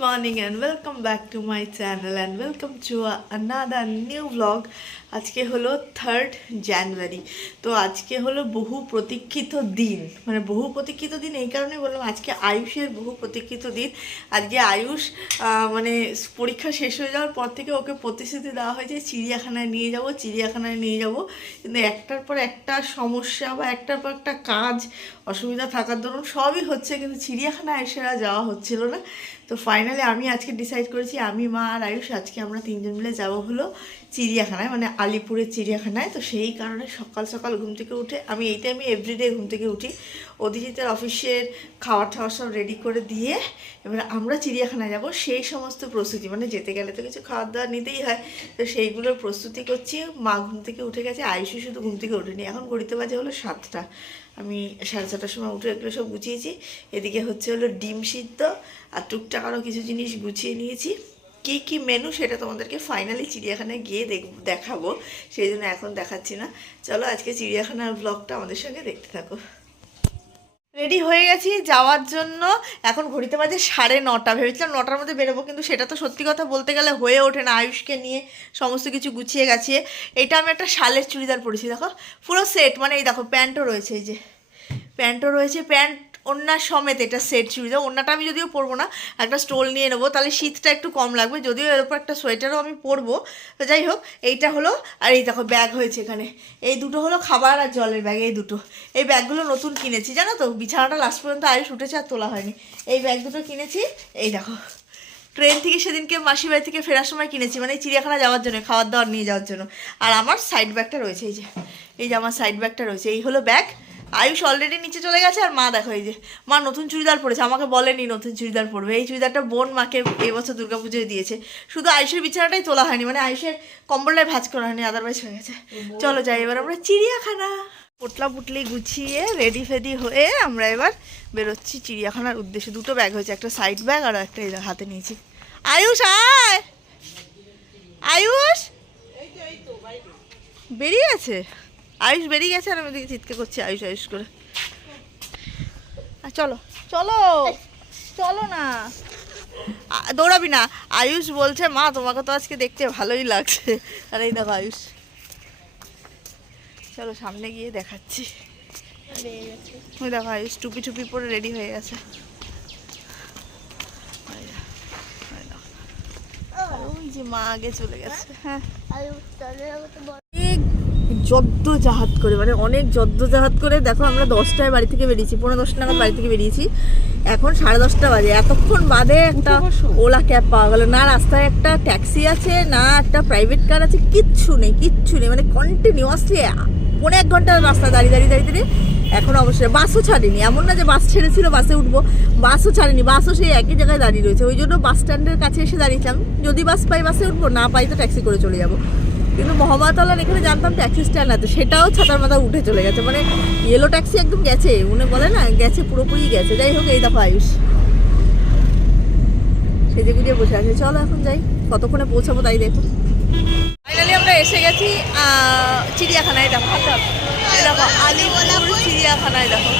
Good and welcome back to my channel and welcome to a- another new আজকে হলো third January তো আজকে হলো বহু প্রতীক্ষিত দিন। মানে বহু প্রতীক্ষিত দিন এই কারণে বললাম আজকে আয়ুষের বহু প্রতীক্ষিত দিন। আজকে আয়ুষ মানে পরীক্ষা শেষ হয়ে যাওয়ার পর থেকে ওকে প্রতিশ্রুতি দেওয়া হয়েছে, চিড়িয়াখানায় নিয়ে যাব, চিড়িয়াখানায় নিয়ে যাব। কিন্তু একটার পর একটা সমস্যা বা একটার পর একটা কাজ, অসুবিধা থাকার দরুন সবই হচ্ছে, কিন্তু চিড়িয়াখানায় এসে আর যাওয়া হচ্ছিল না। তো ফাইনালি আমি আজকে ডিসাইড করেছি, আমি, মা আর আয়ুষ আজকে আমরা তিনজন মিলে যাব হলো চিড়িয়াখানায় মানে আলিপুরের চিড়িয়াখানায়। তো সেই কারণে সকাল সকাল ঘুম থেকে উঠে, আমি এই টাইমে এভরিডে ঘুম থেকে উঠি। অধিজিতের অফিসের খাবার টাওয়ার সব রেডি করে দিয়ে এবার আমরা চিড়িয়াখানায় যাব। সেই সমস্ত প্রস্তুতি মানে যেতে গেলে তো কিছু খাবার দাবার নিতেই হয়। তো সেইগুলোর প্রস্তুতি করছি। মা ঘুম থেকে উঠে গেছে, আয়ুষও শুধু ঘুম থেকে উঠেনি এখন ঘড়িতে বাজে হলো সাতটা। আমি সাড়ে ছটার সময় উঠে এগুলো সব গুছিয়েছি। এদিকে হচ্ছে হলো ডিম সিদ্ধ আর টুকটাক আরও কিছু জিনিস গুছিয়ে নিয়েছি। কি কি মেনু সেটা তোমাদেরকে ফাইনালি চিড়িয়াখানায় গিয়ে দেখ, দেখাবো। সেই জন্য এখন দেখাচ্ছি না। চলো আজকে চিড়িয়াখানার ব্লগটা আমাদের সঙ্গে দেখতে থাকো। রেডি হয়ে গেছি যাওয়ার জন্য। এখন ঘড়িতে বাজে সাড়ে নটা। ভেবেছিলাম নটার মধ্যে বেরোবো, কিন্তু সেটা তো সত্যি কথা বলতে গেলে হয়ে ওঠে না। আয়ুষকে নিয়ে সমস্ত কিছু গুছিয়ে গেছিয়ে। এটা আমি একটা শালের চুড়িদার পরেছি, দেখো। পুরো সেট মানে এই দেখো, প্যান্টও রয়েছে, এই যে। প্যান্টও রয়েছে, প্যান্ট ওড়নার সমেত এটা সেট চুড়িদার ওড়নাটা আমি যদিও পরবো না, একটা স্টোল নিয়ে নেব, তাহলে শীতটা একটু কম লাগবে। যদিও এর উপর একটা সোয়েটারও আমি পরবো। তো যাই হোক, এইটা হলো, আর এই দেখো ব্যাগ হয়েছে এখানে। এই দুটো হলো খাবার আর জলের ব্যাগ এই দুটো। এই ব্যাগগুলো নতুন কিনেছি, জানো তো? বিছানাটা লাস্ট পর্যন্ত আয়ুষ উঠেছে আর তোলা হয়নি। এই ব্যাগ দুটো কিনেছি, এই দেখো। ট্রেন থেকে সেদিনকে মাসি বাড়ি থেকে ফেরার সময় কিনেছি মানে চিড়িয়াখানা যাওয়ার জন্য খাবার দাবার নিয়ে যাওয়ার জন্য। আর আমার সাইড ব্যাগটা রয়েছে, এই যে। এই যে আমার সাইড ব্যাগটা রয়েছে, এই হলো ব্যাগ আয়ুষ অলরেডি নিচে চলে গেছে আর মা দেখো এই যে মা নতুন চুড়িদার পরেছে আমাকে বলেনি নতুন চুড়িদার পরবে। এই চুড়িদারটা বোন মাকে এবছর দুর্গাপুজোয় দিয়েছে। শুধু আয়ুষের বিছানাটাই তোলা হয়নি মানে আয়ুষের কম্বলটাই ভাজ করা হয়নি আদারওয়াইজ হয়ে গেছে। চলো যাই এবার আমরা চিড়িয়াখানা। পোটলা পুটলি গুছিয়ে রেডি ফেডি হয়ে আমরা এবার বেরোচ্ছি চিড়িয়াখানার উদ্দেশ্যে। দুটো ব্যাগ হয়েছে একটা সাইড ব্যাগ আর একটা হাতে নিয়েছি। আয়ুষ আয়! আয়ুষ! বেরিয়ে গেছে? আয়ুষ বেরিয়ে গেছে আর আমি দিকে চিৎকার করছি আয়ুষ আয়ুষ করে। চলো চলো চলো না। দৌড়াবি না। আয়ুষ বলছে, মা, তোমাকে তো আজকে দেখতে ভালোই লাগছে। আর এই দেখো আয়ুষ। চলো সামনে গিয়ে দেখাচ্ছি। ওই দেখো আয়ুষ, টুপি টুপি পরে রেডি হয়ে গেছে। ওই যে মা আগে চলে গেছে। হ্যাঁ। অনেক জদ্দজাহাত করে মানে অনেক জদ্দজাহাত করে দেখো আমরা দশটায় বাড়ি থেকে বেরিয়েছি পনেরো দশটা নাগাদ বাড়ি থেকে বেরিয়েছি। এখন সাড়ে দশটা বাজে এতক্ষণ বাদে একটা ওলা ক্যাব পাওয়া গেল। না রাস্তায় একটা ট্যাক্সি আছে না একটা প্রাইভেট কার আছে কিচ্ছু নেই কিচ্ছু নেই মানে কন্টিনিউয়াসলি পনেরো এক ঘণ্টা রাস্তা দাঁড়িয়ে দাঁড়িয়ে দাঁড়িয়ে দাঁড়িয়ে এখন অবশ্যই বাসও ছাড়েনি। এমন না যে বাস ছেড়েছিল বাসে উঠবো বাসও ছাড়েনি বাসও সেই একই জায়গায় দাঁড়িয়ে রয়েছে। ওই জন্য বাস স্ট্যান্ডের কাছে এসে দাঁড়িয়েছিলাম। যদি বাস পাই বাসে উঠবো না পাই তো ট্যাক্সি করে চলে যাব। কিন্তু মহামাতলার এখানে জানতাম ট্যাক্সি স্ট্যান্ড আছে, সেটাও ছাতার মাথা উঠে চলে গেছে। মানে ইয়েলো ট্যাক্সি একদম গেছে, উনি বলে না, গেছে পুরোপুরি গেছে। যাই হোক, এই দেখো আয়ুষ। সেজে গুজিয়ে বসে আছে। চলো এখন যাই, কতক্ষণে পৌঁছাবো তাই দেখো। ফাইনালি আমরা এসে গেছি চিড়িয়াখানায় দেখো চিড়িয়াখানায় দেখো।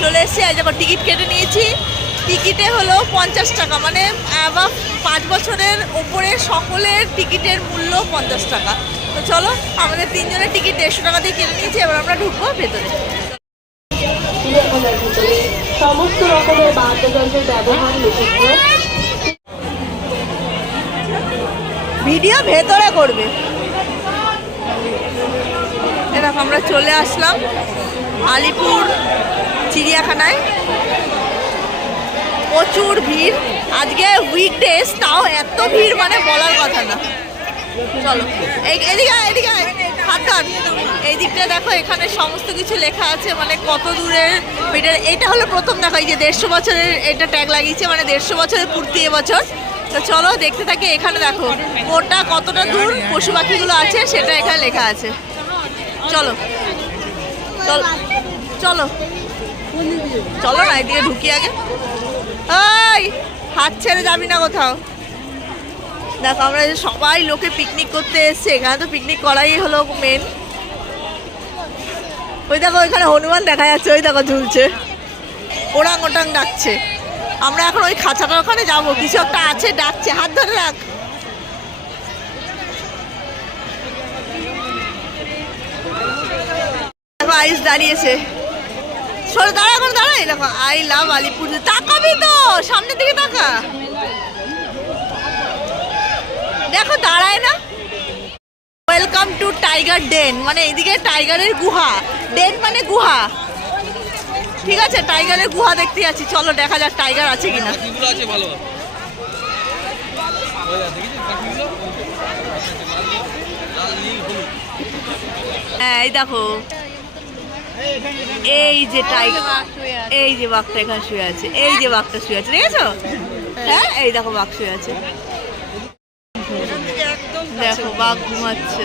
চলে এসেছি আর দেখো টিকিট কেটে নিয়েছি। টিকিটে হলো পঞ্চাশ টাকা মানে আবার পাঁচ বছরের ওপরে সকলের টিকিটের মূল্য পঞ্চাশ টাকা। তো চলো আমাদের তিনজনের টিকিট দেড়শো টাকা দিয়ে কিনে নিয়েছি এবার আমরা ঢুকবো ভেতরে। সমস্ত রকমের বাদ্যযন্ত্রের ব্যবহার নিষিদ্ধ ভিডিও ভেতরে করবে। এরকম আমরা চলে আসলাম আলিপুর চিড়িয়াখানায়। প্রচুর ভিড়। আজকে উইকডেজ তাও এত ভিড় মানে বলার কথা না। চলো এদিকে এদিকে আয়। হাত এই দিকটা দেখো, এখানে সমস্ত কিছু লেখা আছে মানে কত দূরের ভিড়ের এটা হলো প্রথম দেখো, এই যে দেড়শো বছরের এটা ট্যাগ লাগিয়েছে মানে দেড়শো বছরের পূর্তি এবছর। তো চলো, দেখতে থাকি, এখানে দেখো, কোনটা কতটা দূর, পশু পাখিগুলো আছে, সেটা এখানে লেখা আছে। চলো। চল, চলো। চলো না, এদিকে ঢুকি আগে। এই, হাত ছেড়ে যাবি না কোথাও। দেখো, আমরা যে সবাই লোকে পিকনিক করতে এসছে, এখানে তো পিকনিক করাই হলো মেন ওই দেখো, ওইখানে হনুমান দেখা যাচ্ছে, ওই দেখো ঝুলছে। ওরাং ওটাং ডাকছে। আমরা এখন ওই খাঁচাটার ওখানে যাব, কিছু একটা আছে, ডাকছে, হাত ধরে রাখ। আইস দাঁড়িয়েছে। সরে দাঁড়া এখন দাঁড়াই দেখো আই লাভ আলিপুর তাকাবি তো সামনের দিকে তাকা। দেখো দাঁড়ায় না। ওয়েলকাম টু টাইগার ডেন মানে এইদিকে টাইগারের গুহা। ডেন মানে গুহা। ঠিক আছে টাইগারের গুহা দেখতে যাচ্ছি। চলো দেখা যাক টাইগার আছে কিনা। হ্যাঁ এই দেখো। এই যে টাইগার এই যে বাঘটা এখানে শুয়ে আছে। এই যে বাঘটা শুয়ে আছে। দেখেছ? হ্যাঁ এই দেখো বাঘ শুয়ে আছে। দেখো বাঘ ঘুমাচ্ছে।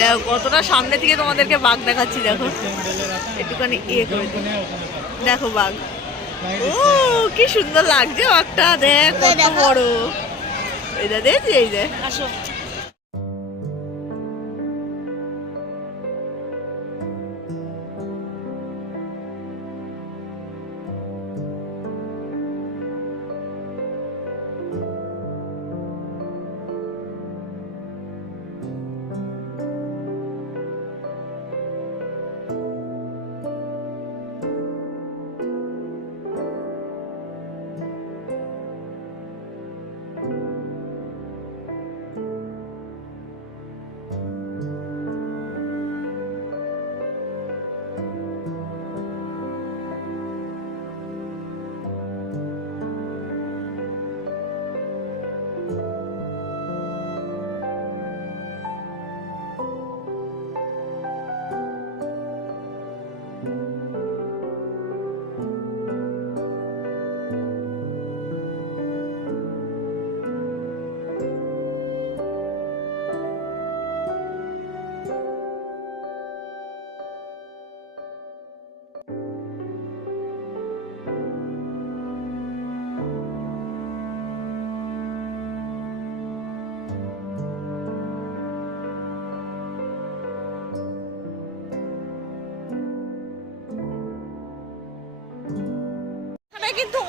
দেখো কতটা সামনে থেকে তোমাদেরকে বাঘ দেখাচ্ছি দেখো। একটুখানি ইয়ে করে দেখো বাঘ। ও কি সুন্দর লাগছে বাঘটা। দেখ কত বড়। এই দেখ দেখছি এই দেখ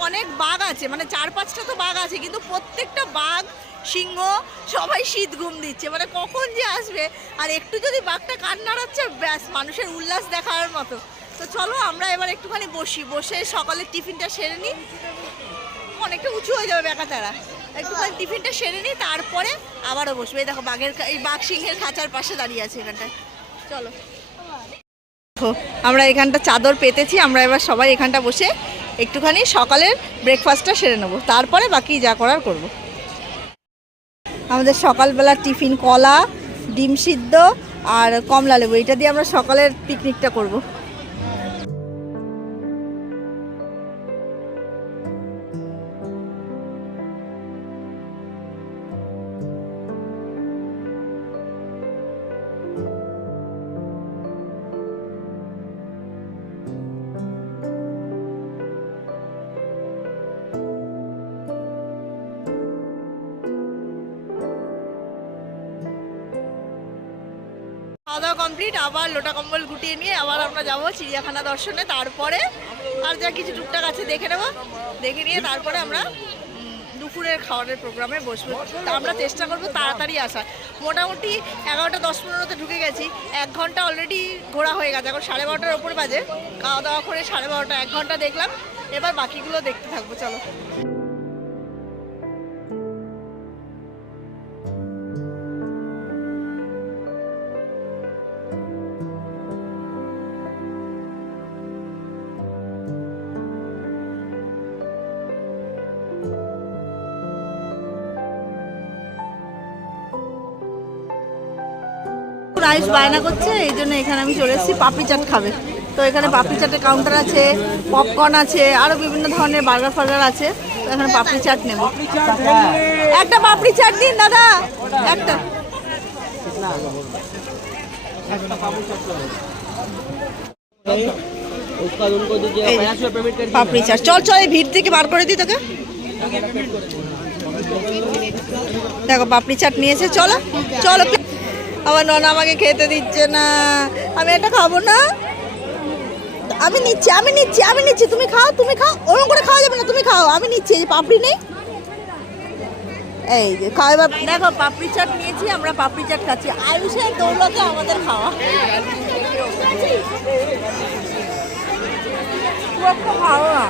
অনেক বাঘ আছে মানে চার পাঁচটা তো বাঘ আছে, কিন্তু প্রত্যেকটা বাঘ, সিংহ সবাই শীত ঘুম দিচ্ছে মানে কখন যে আসবে? আর একটু যদি বাঘটা কান নাড়াচ্ছে, ব্যাস, মানুষের উল্লাস দেখার মতো। তো চলো, আমরা এবার একটুখানি বসি, বসে সকালের টিফিনটা সেরে নিই। অনেকটা উঁচু হয়ে যাবে বেকাতারা একটুখানি টিফিনটা সেরে নিই, তারপরে আবারও বসবে। এই দেখো, বাঘের এই বাঘ সিংহের খাঁচার পাশে দাঁড়িয়ে আছে এখানটায়। চলো। আমরা এখানটা চাদর পেতেছি, আমরা এবার সবাই এখানটা বসে একটুখানি সকালের ব্রেকফাস্টটা সেরে নেব তারপরে বাকি যা করার করব। আমাদের সকালবেলা টিফিন কলা, ডিম সিদ্ধ আর কমলা লেবু এটা দিয়ে আমরা সকালের পিকনিকটা করব। নিয়ে আবার আমরা যাব চিড়িয়াখানা দর্শনে, তারপরে আর যা কিছু টুকটাক আছে দেখে নেব। দেখে নিয়ে তারপরে আমরা দুপুরের খাওয়ারের প্রোগ্রামে বসবো। আমরা চেষ্টা করব তাড়াতাড়ি আসার। মোটামুটি এগারোটা দশ পনেরোতে ঢুকে গেছি। এক ঘণ্টা অলরেডি ঘোরা হয়ে গেছে। এখন সাড়ে বারোটার ওপর বাজে। খাওয়া দাওয়া করে সাড়ে বারোটা, এক ঘণ্টা দেখলাম। এবার বাকিগুলো দেখতে থাকব, চলো। রাইস বায়না করছে, এই জন্য এখানে আমি চলে এসেছি, পাপড়ি চাট খাবে। তো এখানে পাপড়ি চাটের কাউন্টার আছে পপকর্ন আছে আরও বিভিন্ন ধরনের বার্গার ফার্গার আছে, তো এখানে পাপড়ি চাট নেব। একটা পাপড়ি চাট দিন, দাদা। একটা। পাপড়ি চাট, চল চল, এই ভিড় থেকে বার করে দিই তোকে। দেখো, পাপড়ি চাট নিয়েছে, চলো চলো। আমার ননা আমাকে খেতে দিচ্ছে না। আমি এটা খাব না। আমি নিচ্ছি আমি নিচ্ছি আমি নিচ্ছি। তুমি খাও তুমি খাও। ওরকম করে খাওয়া যাবে না, তুমি খাও। আমি নিচ্ছি, এই যে পাপড়ি নেই। এই যে খাও, এবার দেখো, পাপড়ি চাট নিয়েছি, আমরা পাপড়ি চাট খাচ্ছি। আয়ুষের দৌলতে আমাদের খাওয়া। ভালো না।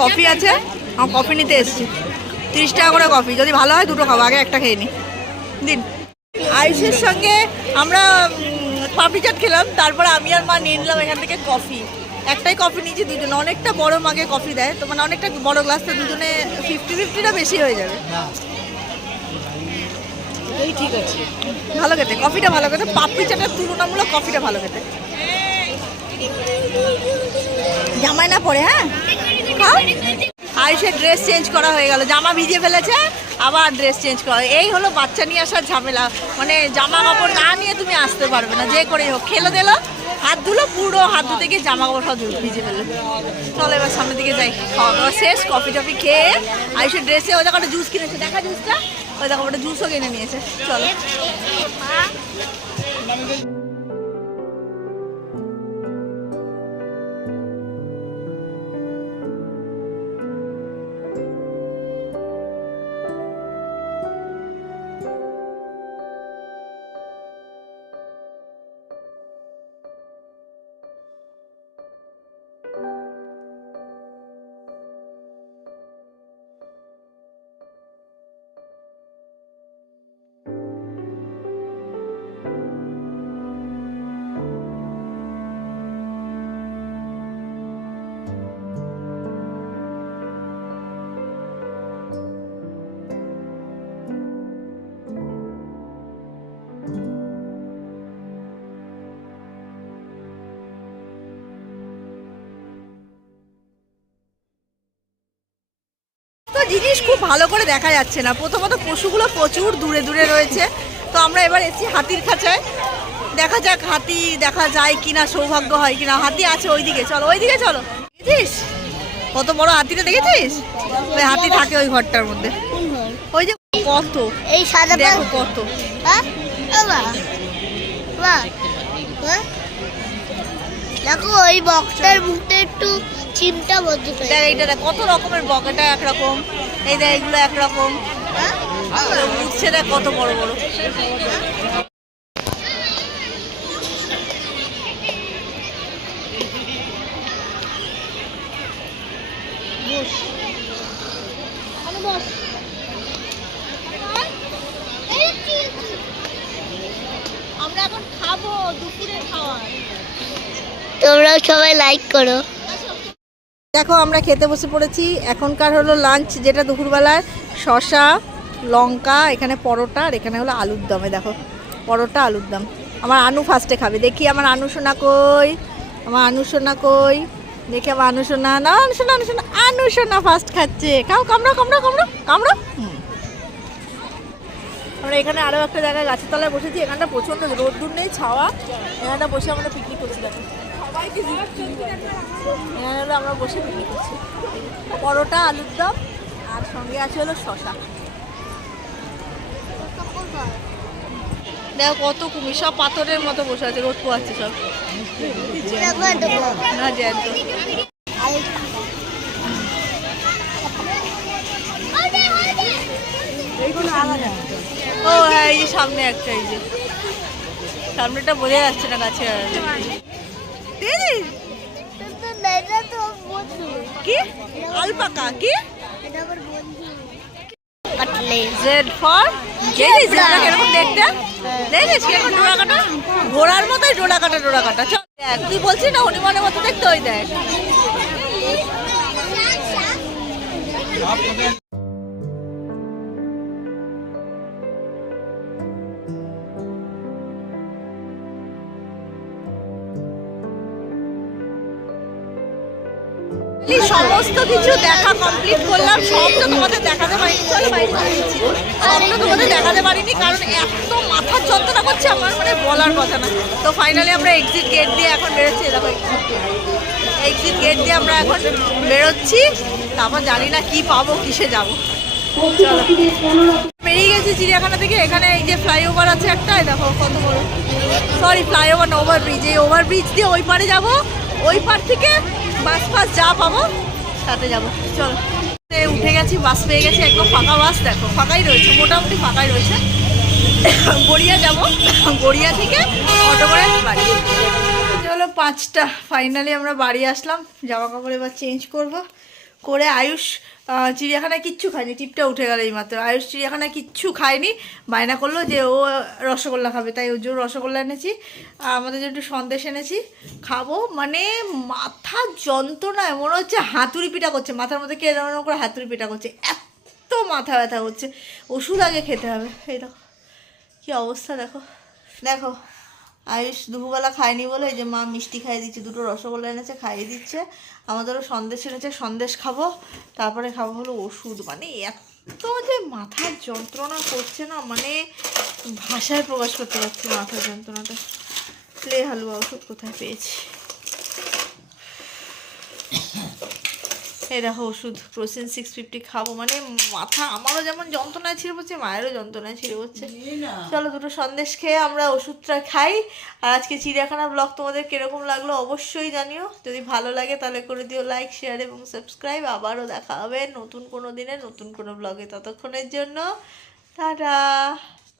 কফি আছে? আমার কফি নিতে এসেছি। তিরিশ টাকা করে কফি যদি ভালো হয়, দুটো খাব। আগে একটা খেয়ে নি। দিন। আয়ুষের সঙ্গে আমরা পাপড়ি চাট খেলাম। তারপরে আমি আর মা নিয়ে নিলাম এখান থেকে কফি একটাই কফি নিয়েছি দুজনে। অনেকটা বড় মাকে কফি দেয়। তো মানে অনেকটা বড় গ্লাসটা দুজনে ফিফটি ফিফটিটা বেশি হয়ে যাবে। ঠিক আছে। ভালো খেতে। কফিটা ভালো খেতে। পাপড়ি চাটের তুলনামূলক কফিটা ভালো খেতে। জামাই না পরে হ্যাঁ? আয়ুষের ড্রেস চেঞ্জ করা হয়ে গেল, জামা ভিজে ফেলেছে, আবার ড্রেস চেঞ্জ করা এই হলো বাচ্চা নিয়ে আসার ঝামেলা। মানে জামা কাপড় না নিয়ে তুমি আসতে পারবে না, যে করেই হোক। খেলে দিলো, হাত ধুলো, পুরো হাত ধুতে গিয়ে জামা কাপড় সব ভিজে ফেলে চলো এবার সামনের দিকে যাই, খাওয়া শেষ কফি টফি খেয়ে আয়ুষের ড্রেসে ওই একটা জুস কিনেছে, দেখা জুসটা ওই ওটা জুসও কিনে নিয়েছে, চলো। জিনিস খুব ভালো করে দেখা যাচ্ছে না। প্রথমত পশুগুলো প্রচুর দূরে দূরে রয়েছে। তো আমরা এবার এসেছি হাতির খাঁচায়। দেখা যাক হাতি দেখা যায় কিনা সৌভাগ্য হয় কিনা। হাতি আছে ওইদিকে চলো ওইদিকে চলো। দেখেছিস? কত বড় হাতিটা দেখেছিস? ওই হাতি থাকে ওই ঘরটার মধ্যে। ওই যে কত। এই সাদা দেখো কত। হ্যাঁ? বাহ। দেখো ওই বক্সটার মুখটা একটু চিমটা বদ্ধ হয়ে দেখ এইটা দেখ কত রকমের বক এটা একরকম এই দেখ এগুলো একরকম। হ্যাঁ? উঠছে দেখ কত বড় বড়। আমরা এখন খাব দুপুরে খাওয়ার তোমরাও সবাই লাইক করো। দেখো, আমরা খেতে বসে পড়েছি। এখনকার হলো লাঞ্চ যেটা দুপুরবেলায় শশা লঙ্কা, এখানে পরোটা, আর এখানে হলো আলুর দমে। দেখো, পরোটা, আলুর দম। আমার আনু ফার্স্টে খাবে। দেখি আমার আনু সোনা কই? আমার আনু সোনা কই? দেখি আমার আনু সোনা। না, আনু সোনা আনু সোনা আনু সোনা ফার্স্ট খাচ্ছে। খাও কামড়া কামড়া কামড়া কামড়া। আমরা এখানে আরও একটা জায়গায় গাছের তলায় বসেছি। এখানটা প্রচণ্ড রোদ্দুর নেই, ছাওয়া। এখানটা বসে আমরা পিকনিক করছি। এখানে আমরা বসে পিকনিক করছি পরোটা, আলুর দম, আর সঙ্গে আছে হলো শশা। দেখো কত কুমির, সব পাথরের মতো বসে আছে, রোদ পোয়াচ্ছে সব। না, জ্যান্ত। ও হ্যাঁ এই যে সামনে একটা, এই যে। সামনেটা বোঝা যাচ্ছে না গাছে বন্ধু কি? আলপাকা কি? এটা আমার বন্ধু জেড ফর জেডটা কীরকম দেখতে? দেখিস কীরকম ডোরা কাটা ঘোড়ার মতোই ডোরা কাটা ডোরা কাটা চল দেখ তুই বলছিস না হনুমানের মতো দেখতে ওই দেখ। সমস্ত কিছু দেখা কমপ্লিট করলাম, সব তো তোমাদের দেখাতে পারিনি। চলো। সব তো তোমাদের দেখাতে পারিনি, কারণ এত মাথার যন্ত্রণা করছে আমার মানে বলার কথা না। তো ফাইনালি আমরা এক্সিট গেট দিয়ে এখন বেরোচ্ছি। দেখো এক্সিট গেট দিয়ে আমরা এখন বেরোচ্ছি। তারপর জানি না কি পাবো, কিসে যাব। বেরিয়ে গেছি চিড়িয়াখানা থেকে। এখানে এই যে ফ্লাইওভার আছে একটা দেখো, কত বড়। সরি ফ্লাইওভার ওভারব্রিজ এই ওভারব্রিজ দিয়ে ওই পারে যাব। ওই পার থেকে বাস ফাস যা পাবো তাতে যাব। চলো। উঠে গেছি বাস পেয়ে গেছি, একদম ফাঁকা বাস দেখো, ফাঁকাই রয়েছে, মোটামুটি ফাঁকাই রয়েছে। গড়িয়া যাব, গড়িয়া থেকে অটো করে বাড়ি। চলো, পাঁচটা। ফাইনালি আমরা বাড়ি আসলাম জামা কাপড় এবার চেঞ্জ করব। করে আয়ুষ চিড়িয়াখানায় কিচ্ছু খায়নি টিপটা উঠে গেল এই মাত্র আয়ুষ চিড়িয়াখানায় কিচ্ছু খায়নি, বায়না করল যে ও রসগোল্লা খাবে। তাই ওর জন্য রসগোল্লা এনেছি, আর আমাদের জন্য একটু সন্দেশ এনেছি। খাব মানে মাথা যন্ত্রণায় মনে হচ্ছে, হাতুড়ি পিঠা করছে। মাথার মধ্যে কে করে হাতুড়ি পিঠা করছে। এত মাথা ব্যথা হচ্ছে ওষুধ আগে খেতে হবে। এই দেখো, কী অবস্থা দেখো। দেখো আয়ুষ দুপুরবেলা খায়নি বলে যে মা মিষ্টি খাইয়ে দিচ্ছে, দুটো রসগোল্লা এনেছে, খাইয়ে দিচ্ছে। আমাদেরও সন্দেশ এনেছে, সন্দেশ খাব। তারপরে খাব হলো ওষুধ। মানে এত যে মাথার যন্ত্রণা করছে না মানে ভাষায় প্রকাশ করতে পারছি মাথার যন্ত্রণাটা। প্লে হালুয়া ওষুধ কোথায় পেয়েছি? এই দেখো ওষুধ প্রোসিন সিক্স ফিফটি খাব। মানে মাথা আমারও যেমন যন্ত্রণায় ছিঁড়ে পড়ছে মায়েরও যন্ত্রণায় ছিঁড়ে পড়ছে চলো দুটো সন্দেশ খেয়ে আমরা ওষুধটা খাই। আর আজকে চিড়িয়াখানা ব্লগ তোমাদের কীরকম লাগল অবশ্যই জানিও। যদি ভালো লাগে তাহলে করে দিও লাইক শেয়ার এবং সাবস্ক্রাইব আবারও দেখা হবে নতুন কোনো দিনে নতুন কোনো ব্লগে ততক্ষণের জন্য টাটা!